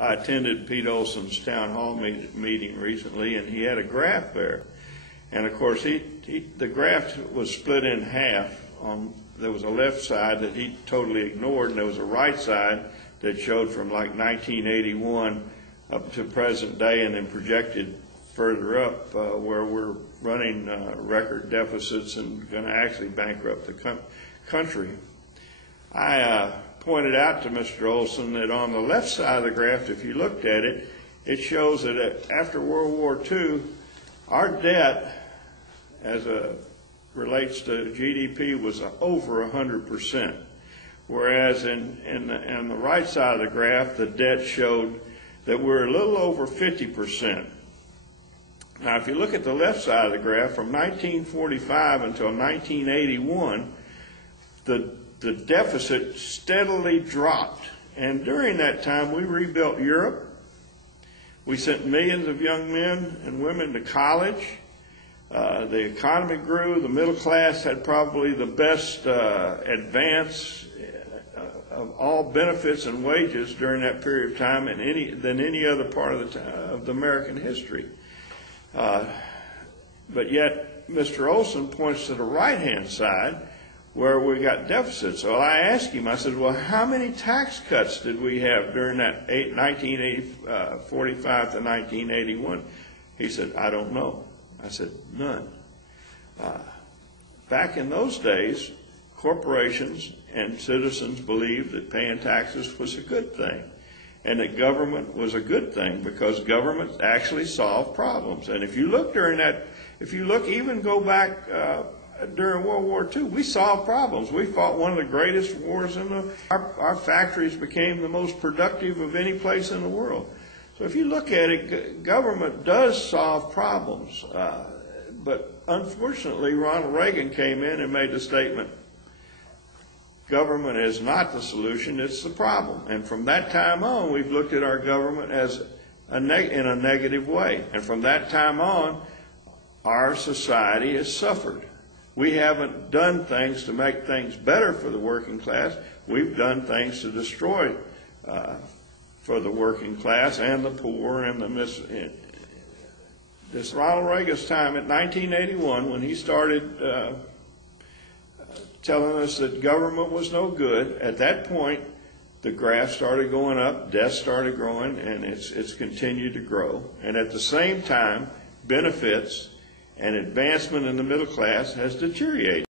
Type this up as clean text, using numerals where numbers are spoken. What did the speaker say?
I attended Pete Olson's town hall meeting recently, and he had a graph there. And of course, the graph was split in half. There was a left side that he totally ignored, and there was a right side that showed from like 1981 up to present day, and then projected further up where we're running record deficits and going to actually bankrupt the country. I pointed out to Mr. Olson that on the left side of the graph, if you looked at it, it shows that after World War II, our debt as relates to GDP was over 100%, whereas in the right side of the graph, the debt showed that we're a little over 50%. Now, if you look at the left side of the graph, from 1945 until 1981, the deficit steadily dropped. And during that time, we rebuilt Europe. We sent millions of young men and women to college. The economy grew. The middle class had probably the best advance of all benefits and wages during that period of time than any other part of the American history. But yet, Mr. Olson points to the right-hand side where we got deficits. So I asked him, I said, well, how many tax cuts did we have during that 1945 to 1981? He said, I don't know. I said, none. Back in those days, corporations and citizens believed that paying taxes was a good thing, and that government was a good thing because government actually solved problems. And if you look even go back during World War II, we solved problems. We fought one of the greatest wars our factories became the most productive of any place in the world. So if you look at it, government does solve problems. But unfortunately, Ronald Reagan came in and made the statement, government is not the solution, it's the problem. And from that time on, we've looked at our government as in a negative way. And from that time on, our society has suffered. We haven't done things to make things better for the working class. We've done things to destroy for the working class and the poor and this Ronald Reagan's time in 1981, when he started telling us that government was no good, at that point the graph started going up, debt started growing, and it's continued to grow. And at the same time, benefits and advancement in the middle class has deteriorated.